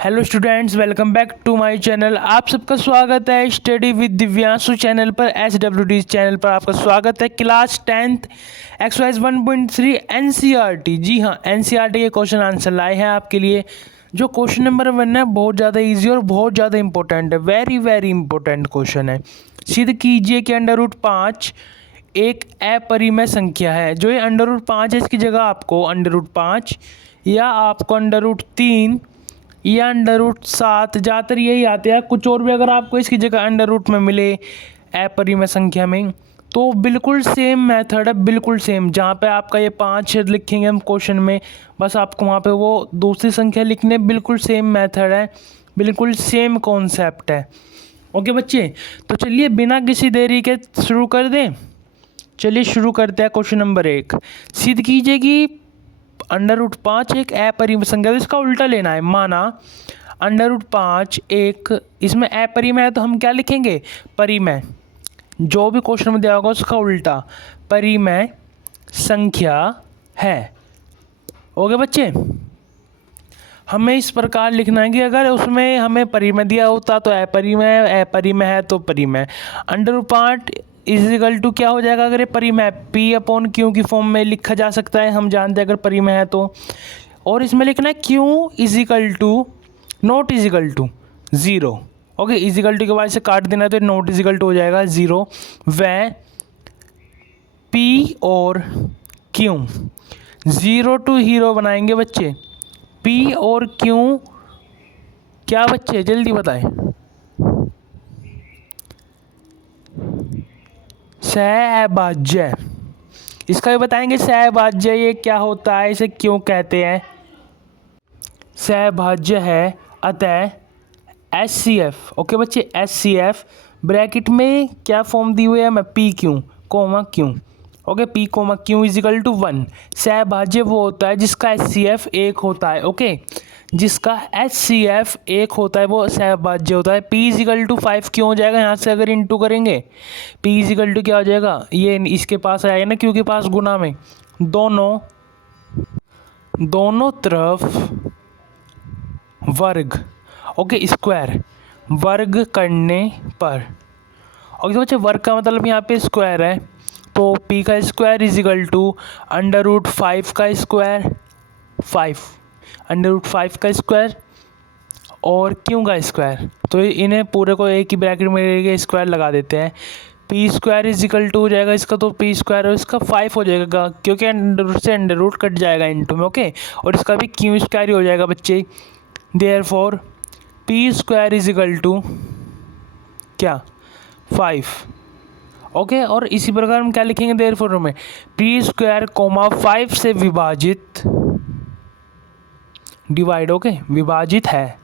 Hello students, welcome back to my channel. आप सबका स्वागत है स्टडी विद दिव्यांशु चैनल पर। SWD चैनल पर आपका स्वागत है। Class 10th exercise 1.3 NCERT। जी हाँ, NCERT के क्वेश्चन आंसर लाए हैं आपके लिए। जो क्वेश्चन नंबर 1 है बहुत ज़्यादा इजी और बहुत ज़्यादा इंपॉर्टेंट है। वेरी वेरी इंपॉर्टेंट क्वेश्चन है। सिद्ध कीजिए कि √5 एक अपरिमेय संख्या है। जो ये √5 है इसकी जगह आपको √5 या आपको √3 या √7 ज़्यादातर यही आते हैं। कुछ और भी अगर आपको इसकी जगह √ में मिले अपरिमेय संख्या में तो बिल्कुल सेम मेथड है, बिल्कुल सेम। जहाँ पे आपका ये 5 लिखेंगे हम क्वेश्चन में, बस आपको वहाँ पे वो दूसरी संख्या लिखने, बिल्कुल सेम मेथड है, बिल्कुल सेम कॉन्सेप्ट है। ओके बच्चे, तो चलिए बिना किसी देरी के शुरू कर दें। चलिए शुरू करते हैं। क्वेश्चन नंबर 1, सिद्ध कीजिए कि √5 एक अपरिमेय संख्या है। तो इसका उल्टा लेना है। माना √5 एक, इसमें अपरिमेय है तो हम क्या लिखेंगे? परिमेय। जो भी क्वेश्चन में दिया होगा उसका उल्टा परिमेय संख्या है। ओके बच्चे, हमें इस प्रकार लिखना है कि अगर उसमें हमें परिमेय दिया होता तो अपरिमेय, अपरिमेय है तो परिमेय। √5 = क्या हो जाएगा? अगर ये परिमेय P/Q की फॉर्म में लिखा जा सकता है, हम जानते हैं अगर परिमेय है तो। और इसमें लिखना है Q ≠ 0। ओके, इजिकल टू के बाद से काट देना है तो नॉट इजिकल टू हो जाएगा 0। वह P और Q 0 to हीरो बनाएंगे बच्चे। P और Q क्या बच्चे, जल्दी बताएं। सहभाज्य। इसका भी बताएंगे सहभाज्य ये क्या होता है, इसे क्यों कहते हैं। सहभाज्य है अतः HCF। ओके बच्चे, HCF ब्रैकेट में क्या फॉर्म दी हुई है मैं PQ, Q। Okay, P, Q = 1। सहभाज्य वो होता है जिसका HCF 1 होता है। ओके, जिसका HCF 1 होता है वो सहभाज्य होता है। P = 5 क्यों हो जाएगा? यहाँ से अगर इंटू करेंगे P = क्या हो जाएगा? ये इसके पास आएगा ना, क्योंकि पास गुना में दोनों तरफ वर्ग। ओके, स्क्वायर वर्ग करने पर। और बच्चे वर्ग का मतलब यहाँ पे स्क्वायर है तो P का स्क्वायर = √5 का स्क्वायर 5, √5 का स्क्वायर और Q का स्क्वायर। तो इन्हें पूरे को एक ही ब्रैकेट में स्क्वायर लगा देते हैं। P² हो जाएगा इसका, तो P² और इसका 5 हो जाएगा क्योंकि √ कट जाएगा इंटू में। ओके, और इसका भी Q² ही हो जाएगा बच्चे। देयरफॉर P² = क्या? 5। ओके, और इसी प्रकार हम क्या लिखेंगे देयरफॉर में? P², 5 से विभाजित डिवाइड। ओके, विभाजित है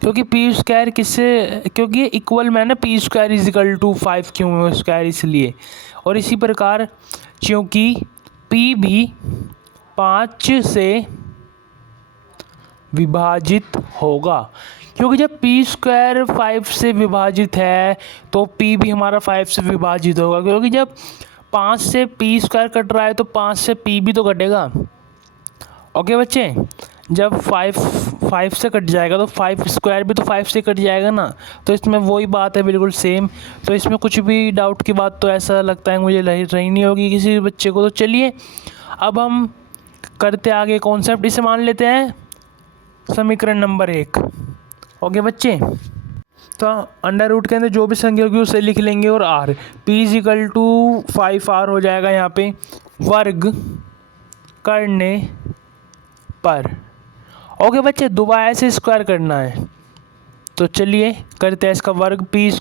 क्योंकि P² किससे, क्योंकि ये इक्वल में है ना, P² = 5 Q², इसलिए। और इसी प्रकार क्योंकि P भी 5 से विभाजित होगा, क्योंकि जब P² 5 से विभाजित है तो P भी हमारा 5 से विभाजित होगा, क्योंकि जब 5 से P² कट रहा है तो 5 से P भी तो कटेगा। ओके बच्चे, जब 5 से कट जाएगा तो 5² भी तो 5 से कट जाएगा ना, तो इसमें वही बात है, बिल्कुल सेम। तो इसमें कुछ भी डाउट की बात तो ऐसा लगता है मुझे रही नहीं होगी किसी बच्चे को। तो चलिए अब हम करते आगे कॉन्सेप्ट। इसे मान लेते हैं समीकरण नंबर 1। ओके बच्चे, तो √ के अंदर जो भी संख्या होगी उसे लिख लेंगे और R P = 5R हो जाएगा यहाँ पे वर्ग करने पर। ओके बच्चे, दोबारा से स्क्वायर करना है तो चलिए करते हैं इसका वर्ग। P² =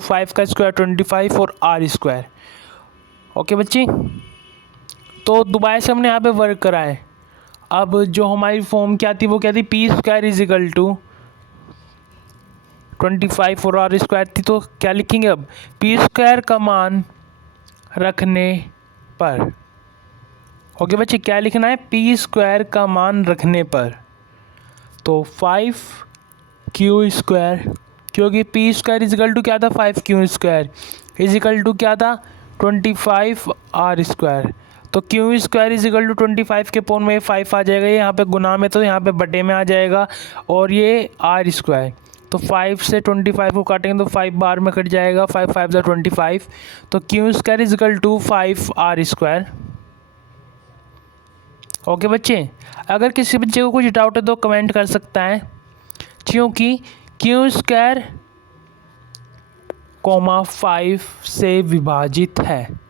5 का स्क्वायर 25 और R²। ओके बच्चे, तो दोबारा से हमने यहाँ पे वर्ग करा है। अब जो हमारी फॉर्म क्या थी वो क्या थी? P² = 25 और R² थी, तो क्या लिखेंगे अब? P² का मान रखने पर। ओके बच्चे, क्या लिखना है? P² का मान रखने पर। तो 5Q², क्योंकि P² = क्या था? 5Q² = क्या था? 25R²। तो Q square is equal to 25 के पॉन में 5 आ जाएगा, ये यहाँ पे गुना में तो यहाँ पे बटे में आ जाएगा, और ये आर स्क्वायर, तो 5 से 25 को काटेंगे तो 5 बार में कट जाएगा, 5 5 ज़ा 25, तो Q square is equal to 5 R square. Okay बच्चे, अगर किसी बच्चे को कुछ डाउट है तो कमेंट कर सकता है, क्योंकि क्यू स्क्वायर 5 से विभाजित है।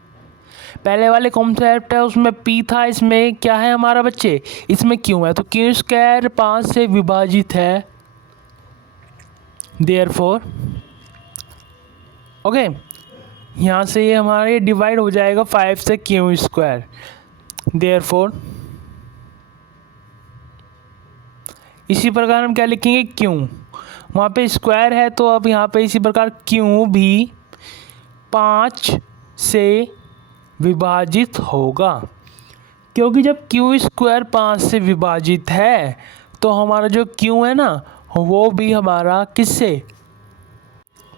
पहले वाले कॉन्सेप्ट है उसमें p था, इसमें क्या है हमारा बच्चे, इसमें क्यू है, तो क्यू स्क्वायर 5 से विभाजित है, देयरफॉर ओके यहाँ से ये हमारे डिवाइड हो जाएगा 5 से क्यू स्क्वायर, देयरफॉर इसी प्रकार हम क्या लिखेंगे, क्यू, वहाँ पे स्क्वायर है तो अब यहाँ पे इसी प्रकार क्यू भी 5 से विभाजित होगा, क्योंकि जब क्यू स्क्वायर 5 से विभाजित है तो हमारा जो क्यू है ना वो भी हमारा किससे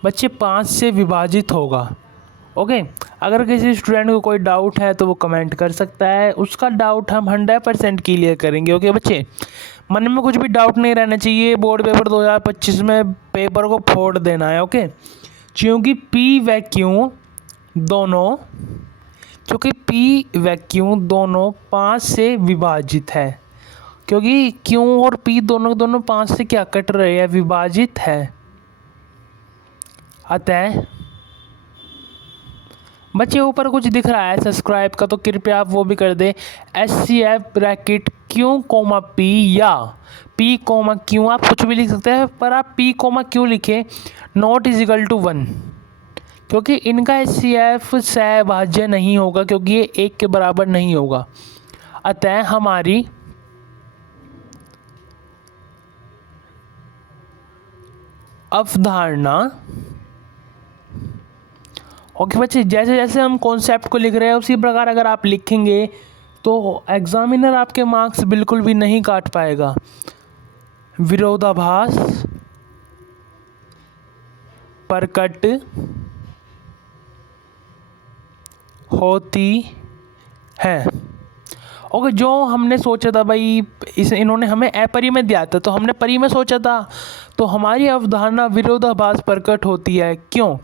बच्चे 5 से विभाजित होगा। ओके, अगर किसी स्टूडेंट को कोई डाउट है तो वो कमेंट कर सकता है, उसका डाउट हम 100% क्लियर करेंगे। ओके बच्चे, मन में कुछ भी डाउट नहीं रहना चाहिए, बोर्ड पेपर 2025 में पेपर को फोड़ देना है। ओके, क्योंकि पी व क्यू दोनों, क्योंकि P व Q दोनों 5 से विभाजित है, क्योंकि Q और P दोनों 5 से क्या कट रहे हैं, विभाजित है। अतः बच्चे ऊपर कुछ दिख रहा है सब्सक्राइब का, तो कृपया आप वो भी कर दें, SCF ब्रैकेट Q, P या P, Q, आप कुछ भी लिख सकते हैं, पर आप P, Q लिखें, नॉट इज इक्वल टू 1, क्योंकि इनका SCF सहभाज्य नहीं होगा, क्योंकि ये 1 के बराबर नहीं होगा। अतः हमारी अवधारणा, ओके बच्चे, जैसे जैसे हम कॉन्सेप्ट को लिख रहे हैं उसी प्रकार अगर आप लिखेंगे तो एग्जामिनर आपके मार्क्स बिल्कुल भी नहीं काट पाएगा। विरोधाभास प्रकट होती है। ओके, जो हमने सोचा था भाई, इन्होंने हमें अपरिमेय दिया था तो हमने परिमेय सोचा था, तो हमारी अवधारणा विरोधाभास प्रकट होती है। क्यों?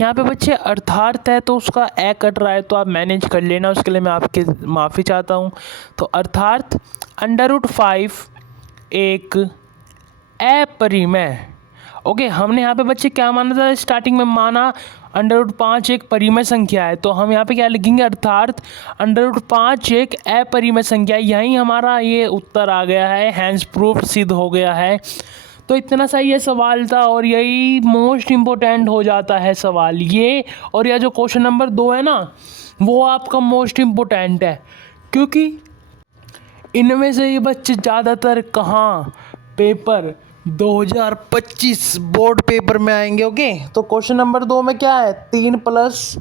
यहाँ पे बच्चे अर्थार्थ है तो उसका ए कट रहा है, तो आप मैनेज कर लेना, उसके लिए मैं आपकी माफ़ी चाहता हूँ। तो अर्थार्थ √5 एक अपरिमेय। ओके, हमने यहाँ पे बच्चे क्या माना था, स्टार्टिंग में माना √5 एक परिमेय संख्या है, तो हम यहाँ पे क्या लिखेंगे, अर्थात √5 एक अपरिमेय संख्या। यहीं हमारा ये उत्तर आ गया है, हैंस प्रूफ सिद्ध हो गया है। तो इतना सा ये सवाल था और यही मोस्ट इम्पोर्टेंट हो जाता है सवाल ये, और यह जो क्वेश्चन नंबर 2 है ना वो आपका मोस्ट इम्पोर्टेंट है, क्योंकि इनमें से ये बच्चे ज़्यादातर कहाँ पेपर 2025 बोर्ड पेपर में आएंगे। ओके, तो क्वेश्चन नंबर 2 में क्या है, 3 +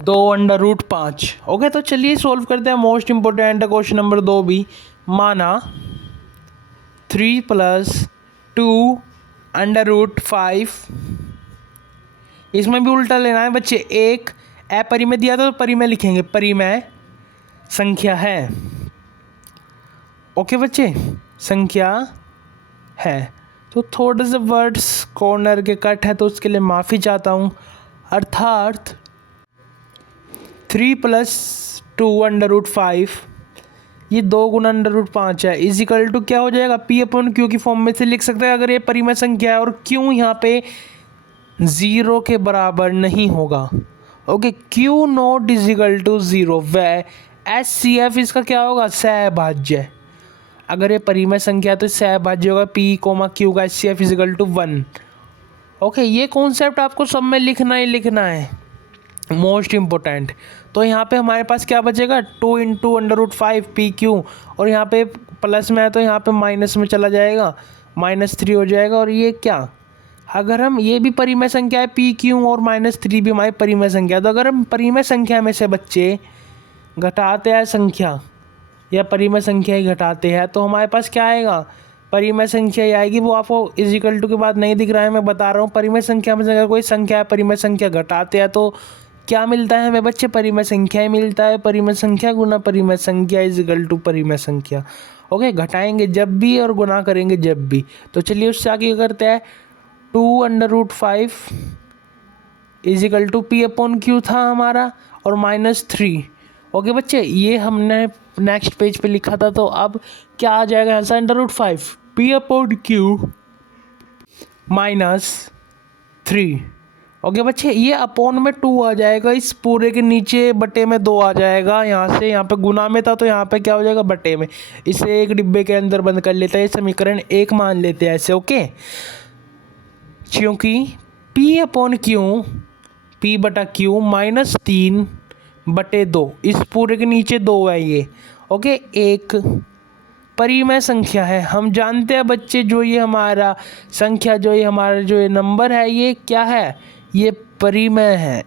2 √5। ओके, तो चलिए सॉल्व करते हैं। मोस्ट इम्पोर्टेंट है क्वेश्चन नंबर 2 भी। माना 3 + 2 √5, इसमें भी उल्टा लेना है बच्चे, एक अपरिमेय दिया था तो परिमेय लिखेंगे, परिमेय संख्या है। ओके बच्चे, संख्या है, तो थोड़े से वर्ड्स कॉर्नर के कट है तो उसके लिए माफ़ी चाहता हूँ। अर्थात 3 + 2 √5, ये 2 × √5 है, इज इक्वल टू क्या हो जाएगा, P/Q की फॉर्म में से लिख सकते हैं अगर ये परिमेय संख्या है और Q यहाँ पे 0 के बराबर नहीं होगा। Okay, Q not is equal to 0, वह SCF इसका क्या होगा, सहभाज्य। अगर ये परिमेय संख्या है तो सहभाज्य होगा P, Q का SCF is equal to 1। Okay, ये कॉन्सेप्ट आपको सब में लिखना ही लिखना है, मोस्ट इम्पोर्टेंट। तो यहाँ पे हमारे पास क्या बचेगा, 2 × √5 PQ, और यहाँ पे प्लस में है तो यहाँ पे माइनस में चला जाएगा, -3 हो जाएगा। और ये क्या, अगर हम, ये भी परिमेय संख्या है PQ और -3 भी हमारी परिमेय संख्या है, तो अगर हम परिमेय संख्या में से बच्चे घटाते हैं संख्या या परिमेय संख्या ही घटाते हैं तो हमारे पास क्या आएगा, परिमेय संख्या ही आएगी। वो आपको इज इक्वल टू के बाद नहीं दिख रहा है, मैं बता रहा हूँ। परिमेय संख्या में से अगर कोई संख्या है परिमेय संख्या घटाते हैं तो क्या मिलता है हमें बच्चे? परिमेय संख्या ही मिलता है। परिमेय संख्या गुना परिमेय संख्या इज इक्वल टू परिमेय संख्या। ओके, घटाएंगे जब भी और गुना करेंगे जब भी। तो चलिए उससे आगे करते हैं। 2√5 is equal to P upon Q था हमारा, और -3। ओके बच्चे, ये हमने नेक्स्ट पेज पे लिखा था। तो अब क्या आ जाएगा यहाँ से? √5 पी अपॉन क्यू -3। ओके बच्चे, ये अपॉन में 2 आ जाएगा, इस पूरे के नीचे बटे में 2 आ जाएगा। यहाँ से यहाँ पे गुना में था तो यहाँ पे क्या हो जाएगा? बटे में। इसे एक डिब्बे के अंदर बंद कर लेते हैं, समीकरण 1 मान लेते हैं ऐसे। ओके, क्योंकि P अपॉन क्यू, P बटा क्यू -3/2, इस पूरे के नीचे 2 है ये। ओके, एक परिमेय संख्या है। हम जानते हैं बच्चे, जो ये हमारा संख्या, जो ये हमारा जो ये नंबर है, ये क्या है? ये परिमेय है।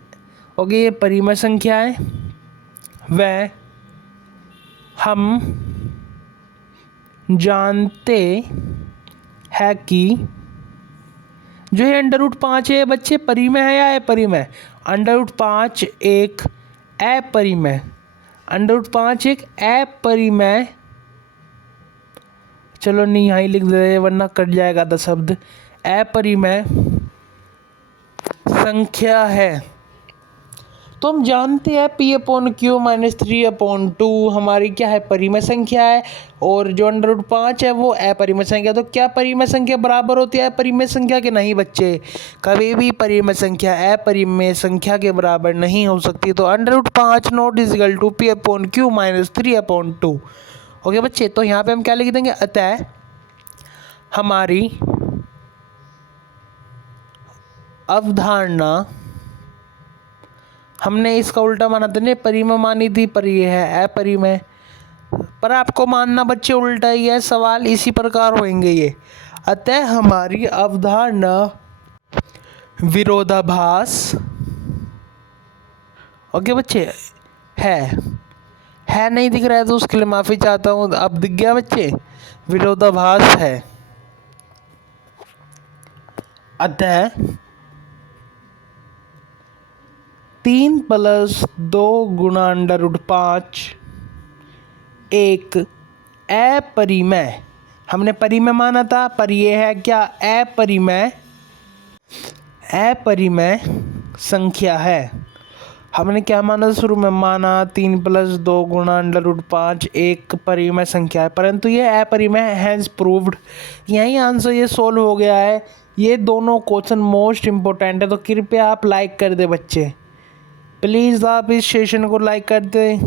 ओके, ये परिमेय संख्या है। वह हम जानते हैं कि जो ये √5 है बच्चे, परिमेय है या अपरिमेय? √5 एक अपरिमेय, √5 एक अपरिमेय, चलो नहीं यहाँ ही लिख दे वरना कट जाएगा आधा शब्द। अपरिमेय संख्या है। तो हम जानते हैं P अपॉन क्यू -3/2 हमारी क्या है? परिमेय संख्या है, और जो √5 है वो अपरिमेय संख्या। तो क्या परिमेय संख्या बराबर होती है अपरिमेय संख्या के? नहीं बच्चे, कभी भी परिमेय संख्या अपरिमेय संख्या के बराबर नहीं हो सकती। तो √5 not is equal to P upon Q -3/2। Okay बच्चे, तो यहाँ पे हम क्या लिख देंगे? अतः हमारी अवधारणा, हमने इसका उल्टा माना था, नहीं परिमेय मानी थी, पर ये है अपरिमेय। पर आपको मानना बच्चे उल्टा ही है, सवाल इसी प्रकार होंगे ये। अतः हमारी अवधारणा विरोधाभास, ओके बच्चे, है नहीं दिख रहा है तो उसके लिए माफ़ी चाहता हूँ। अब दिख गया बच्चे? विरोधाभास है। अतः 3 + 2 गुणा √5 एक अपरिमेय, हमने परिमेय माना था, पर यह है क्या? अपरिमेय संख्या है। हमने क्या माना शुरू में? माना 3 + 2 गुणा √5 एक परिमेय संख्या है, परंतु ये अपरिमेय हैज़ प्रूव्ड। यही आंसर ये सोल्व हो गया है। ये दोनों क्वेश्चन मोस्ट इम्पोर्टेंट है, तो कृपया आप लाइक कर दे बच्चे, प्लीज़ आप इस सेशन को लाइक कर दें।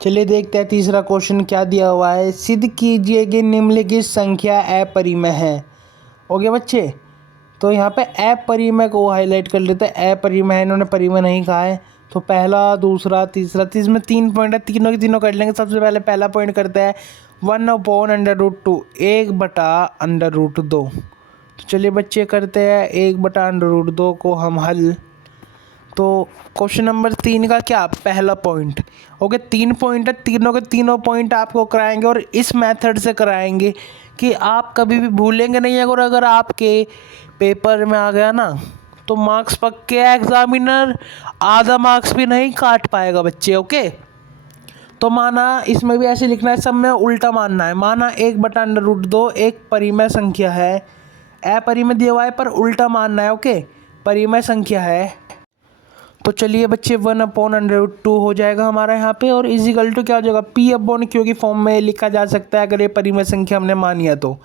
चलिए देखते हैं तीसरा क्वेश्चन क्या दिया हुआ है। सिद्ध कीजिए कि निम्नलिखित संख्या अपरिमेय है। ओके बच्चे, तो यहाँ पे अपरिमेय को हाईलाइट कर लेते हैं। अपरिमेय है, इन्होंने परिमेय नहीं कहा है। तो पहला, दूसरा, तीसरा, इसमें 3 पॉइंट है, तीनों के तीनों कर लेंगे। सबसे पहले पहला पॉइंट करते हैं 1/√2, 1/√2। तो चलिए बच्चे करते हैं 1/√2 को हम हल। तो क्वेश्चन नंबर 3 का क्या? पहला पॉइंट। ओके, 3 पॉइंट है, तीनों के तीनों पॉइंट आपको कराएंगे, और इस मेथड से कराएंगे कि आप कभी भी भूलेंगे नहीं। अगर आपके पेपर में आ गया ना, तो मार्क्स पक्के, एग्जामिनर आधा मार्क्स भी नहीं काट पाएगा बच्चे। ओके, तो माना इसमें भी ऐसे लिखना है, सब में उल्टा मानना है। माना 1/√2 एक परिमेय संख्या है, अपरिमेय दिया हुआ है पर उल्टा मानना है। ओके, परिमेय संख्या है। तो चलिए बच्चे 1/√2 हो जाएगा हमारा यहाँ पे, और इज इक्वल टू क्या हो जाएगा? P अपॉन क्यू की फॉर्म में लिखा जा सकता है अगर ये परिमेय संख्या हमने मानी है तो।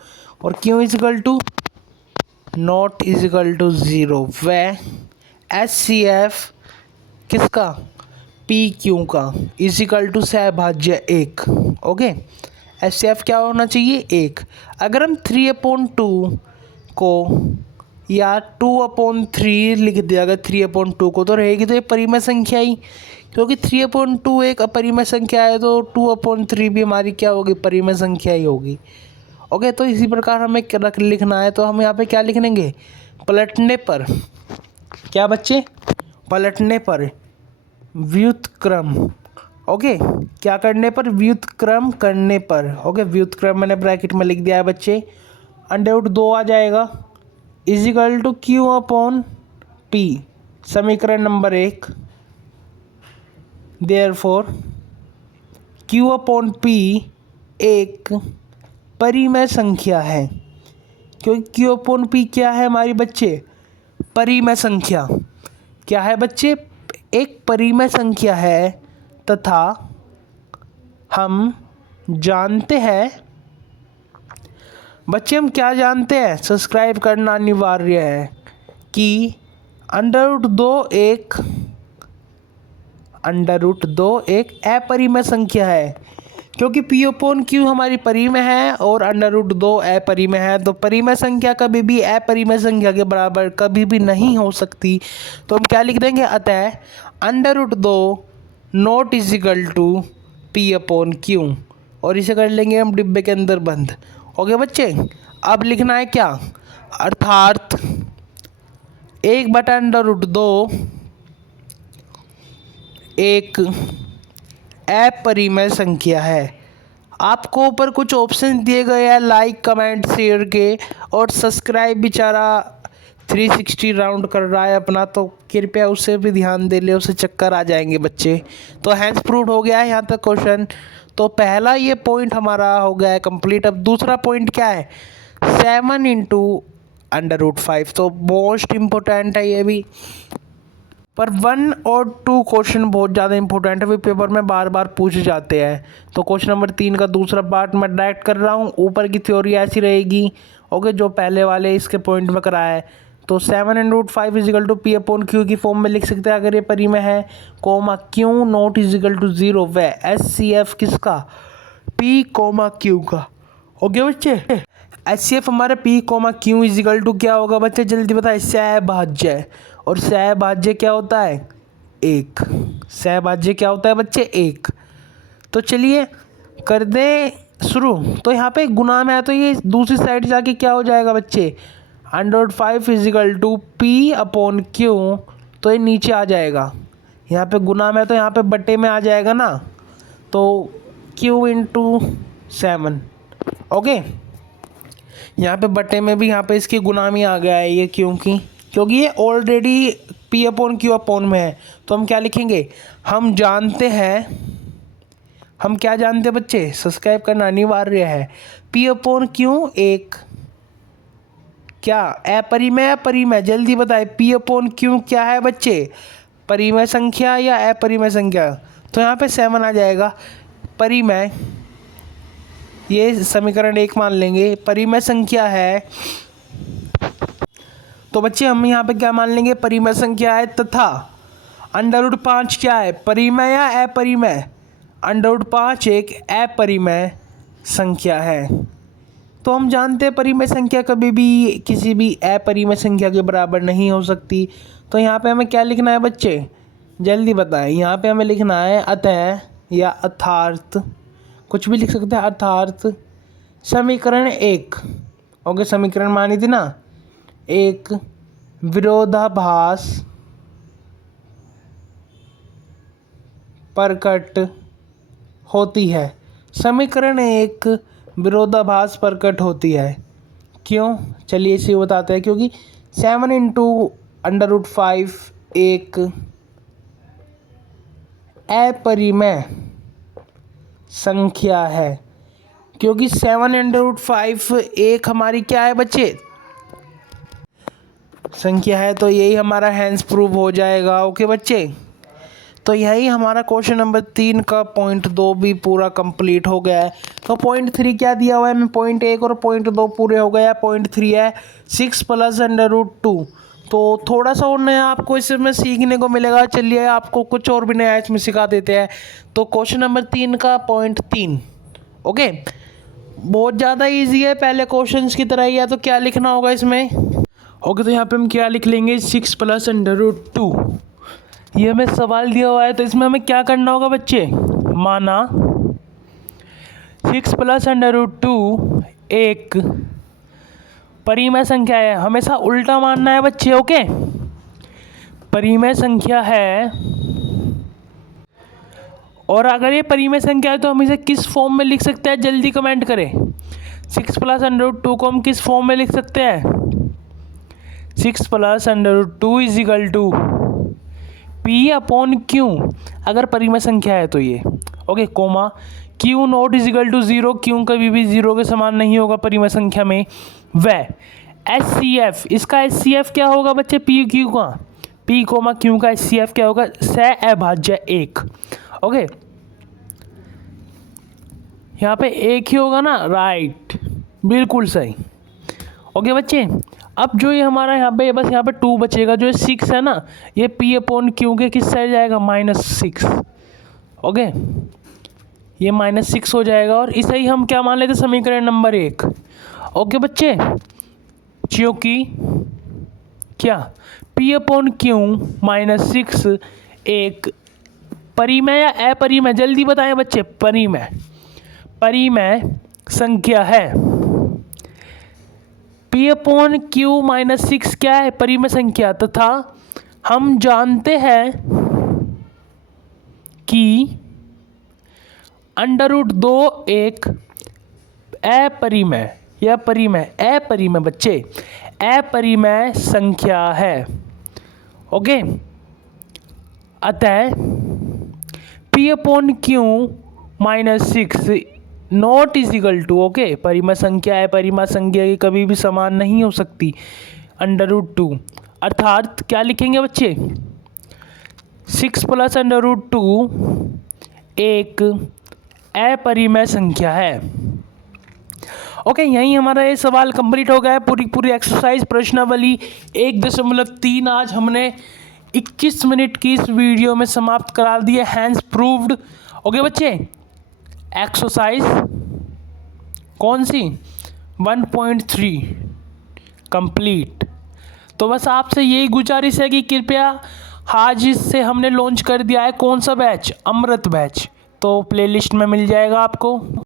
और Q is equal to not is equal to 0। वह HCF किसका? PQ का इज इक्वल टू सहभाज्य 1। ओके, HCF क्या होना चाहिए? 1। अगर हम 3/2 को या 2/3 लिख दिया अगर 3/2 को, तो रहेगी तो ये परिमेय संख्या ही, क्योंकि 3/2 एक अपरिमेय संख्या है, तो 2/3 भी हमारी क्या होगी? परिमेय संख्या ही होगी। ओके, तो इसी प्रकार हमें लिखना है। तो हम यहाँ पे क्या लिख लेंगे? पलटने पर, क्या बच्चे? पलटने पर व्युत्क्रम। ओके, क्या करने पर? व्युत्क्रम करने पर। ओके, व्युत्क्रम मैंने ब्रैकेट में लिख दिया है बच्चे। √2 आ जाएगा is equal to Q upon P। समीकरण number 1, therefore Q upon P एक परिमेय संख्या है। क्योंकि Q अपॉन P क्या है हमारी बच्चे? परिमेय संख्या। क्या है बच्चे? एक परिमेय संख्या है तथा हम जानते हैं बच्चे, हम क्या जानते हैं, सब्सक्राइब करना अनिवार्य है, कि √2 एक अपरिमेय संख्या है। क्योंकि P अपॉन Q हमारी परिमेय है और √2 अपरिमेय है, तो परिमेय संख्या कभी भी अपरिमेय संख्या के बराबर कभी भी नहीं हो सकती। तो हम क्या लिख देंगे? अतः √2 not is equal to P upon Q, और इसे कर लेंगे हम डिब्बे के अंदर बंद। ओके बच्चे, अब लिखना है क्या? अर्थात 1/√2 एक अपरिमेय संख्या है। आपको ऊपर कुछ ऑप्शन दिए गए हैं लाइक, कमेंट, शेयर के, और सब्सक्राइब बेचारा 360 राउंड कर रहा है अपना, तो कृपया उसे भी ध्यान दे ले, उसे चक्कर आ जाएंगे बच्चे। तो हैंस प्रूव्ड हो गया है यहाँ तक क्वेश्चन। तो पहला ये पॉइंट हमारा हो गया है कंप्लीट। अब दूसरा पॉइंट क्या है? 7 × √5, तो मोस्ट इम्पोर्टेंट है ये भी। पर 1 और 2 क्वेश्चन बहुत ज़्यादा इंपॉर्टेंट है, वे पेपर में बार बार पूछे जाते हैं। तो क्वेश्चन नंबर 3 का दूसरा पार्ट मैं डायरेक्ट कर रहा हूँ। ऊपर की थ्योरी ऐसी रहेगी, ओके, जो पहले वाले इसके पॉइंट में कराया है। तो 7 √5 is equal to P upon Q की फॉर्म में लिख सकते हैं अगर ये परिमेय है, comma Q not is equal to 0, व SCF किसका? P, Q का। ओके बच्चे, SCF हमारा P, Q इजिकल टू क्या होगा बच्चे? जल्दी बताए। सहभाज्य, और सहभाज्य क्या होता है? 1। सहभाज्य क्या होता है बच्चे? 1। तो चलिए कर दें शुरू। तो यहाँ पे गुना में है, तो ये दूसरी साइड जाके क्या हो जाएगा बच्चे? √5 is equal to P upon Q, तो ये नीचे आ जाएगा। यहाँ पे गुना में है तो यहाँ पे बटे में आ जाएगा ना, तो Q × 7। ओके, यहाँ पे बटे में भी यहाँ पे इसकी गुना में आ गया है ये, क्योंकि ये already P upon Q upon में है। तो हम क्या लिखेंगे? हम जानते हैं, हम क्या जानते हैं बच्चे? सब्सक्राइब करना अनिवार्य है। P अपॉन Q एक क्या? अपरिमेय, परिमेय? जल्दी बताए। P अपॉन Q क्या है बच्चे? परिमेय संख्या या अपरिमेय संख्या? तो यहाँ पे 7 आ जाएगा। परिमेय, ये समीकरण 1 मान लेंगे, परिमेय संख्या है। तो बच्चे हम यहाँ पे क्या मान लेंगे? परिमेय संख्या है, तथा √5 क्या है? परिमेय या अपरिमेय? √5 एक अपरिमेय संख्या है। तो हम जानते हैं परिमेय संख्या कभी भी किसी भी अपरिमेय संख्या के बराबर नहीं हो सकती। तो यहाँ पे हमें क्या लिखना है बच्चे? जल्दी बताएं। यहाँ पे हमें लिखना है अतः या अर्थात, कुछ भी लिख सकते हैं, अर्थात समीकरण 1, ओके, समीकरण मानी थी ना, एक विरोधाभास प्रकट होती है। समीकरण 1 विरोधाभास प्रकट होती है। क्यों? चलिए इसे बताते हैं। क्योंकि 7 × √5 एक अपरिमेय संख्या है। क्योंकि 7 √5 एक हमारी क्या है बच्चे? संख्या है। तो यही हमारा हैंस प्रूव हो जाएगा। ओके बच्चे, तो यही हमारा क्वेश्चन नंबर 3 का पॉइंट 2 भी पूरा कंप्लीट हो गया है। तो पॉइंट 3 क्या दिया हुआ है? हमें पॉइंट 1 और पॉइंट 2 पूरे हो गए हैं। पॉइंट 3 है 6 + √2। तो थोड़ा सा और नया आपको इसमें सीखने को मिलेगा। चलिए आपको कुछ और भी नया इसमें सिखा देते हैं। तो क्वेश्चन नंबर 3 का पॉइंट 3, ओके, बहुत ज़्यादा ईजी है, पहले क्वेश्चन की तरह ही है। तो क्या लिखना होगा इसमें? ओके, तो यहाँ पे हम क्या लिख लेंगे? 6 + √2। ये हमें सवाल दिया हुआ है, तो इसमें हमें क्या करना होगा बच्चे? माना 6 + √2 एक परिमेय संख्या है। हमेशा उल्टा मानना है बच्चे, ओके। परिमेय संख्या है, और अगर ये परिमेय संख्या है तो हम इसे किस फॉर्म में लिख सकते हैं? जल्दी कमेंट करें। 6 + √2 को हम किस फॉर्म में लिख सकते हैं? 6 + √2 is equal to P upon Q अगर परिमेय संख्या है तो ये okay, comma Q not is equal to 0, Q कभी भी 0 के समान नहीं होगा परिमेय संख्या में। वह एच सी एफ, इसका एच सी एफ क्या होगा बच्चे, पी क्यू का, पी कोमा क्यू का एच सी एफ क्या होगा, सह अभाज्य 1। ओके, यहाँ पे एक ही होगा ना, राइट, बिल्कुल सही। ओके बच्चे, अब जो ये हमारा यहाँ पे बस यहाँ पे 2 बचेगा, जो 6 है ना, ये पी अपॉन क्यू के किस साइड जाएगा, -6। ओके, ये -6 हो जाएगा और इसे ही हम क्या मान लेते, समीकरण नंबर 1। ओके बच्चे, क्योंकि क्या पी अपॉन क्यू -6 एक परिमेय या अपरिमेय, जल्दी बताएं बच्चे, परिमेय संख्या है। पी अपॉन क्यू -6 क्या है, परिमेय संख्या, तथा हम जानते हैं कि √2 एक अपरिमेय या अपरिमेय बच्चे, अपरिमेय संख्या है। ओके, अतः P upon Q -6 not is equal to, okay, परिमेय संख्या अपरिमेय संख्या की कभी भी समान नहीं हो सकती, √2, अर्थात क्या लिखेंगे बच्चे, 6 + √2 एक अपरिमेय संख्या है। ओके, यहीं हमारा ये सवाल कंप्लीट हो गया है। पूरी एक्सरसाइज प्रश्नावली 1.3 आज हमने 21 मिनट की इस वीडियो में समाप्त करा दी है, हैंस प्रूव्ड। ओके बच्चे, एक्सरसाइज कौन सी, 1.3 कंप्लीट। तो बस आपसे यही गुजारिश है कि कृपया आज इससे हमने लॉन्च कर दिया है कौन सा बैच, अमृत बैच, तो प्लेलिस्ट में मिल जाएगा आपको।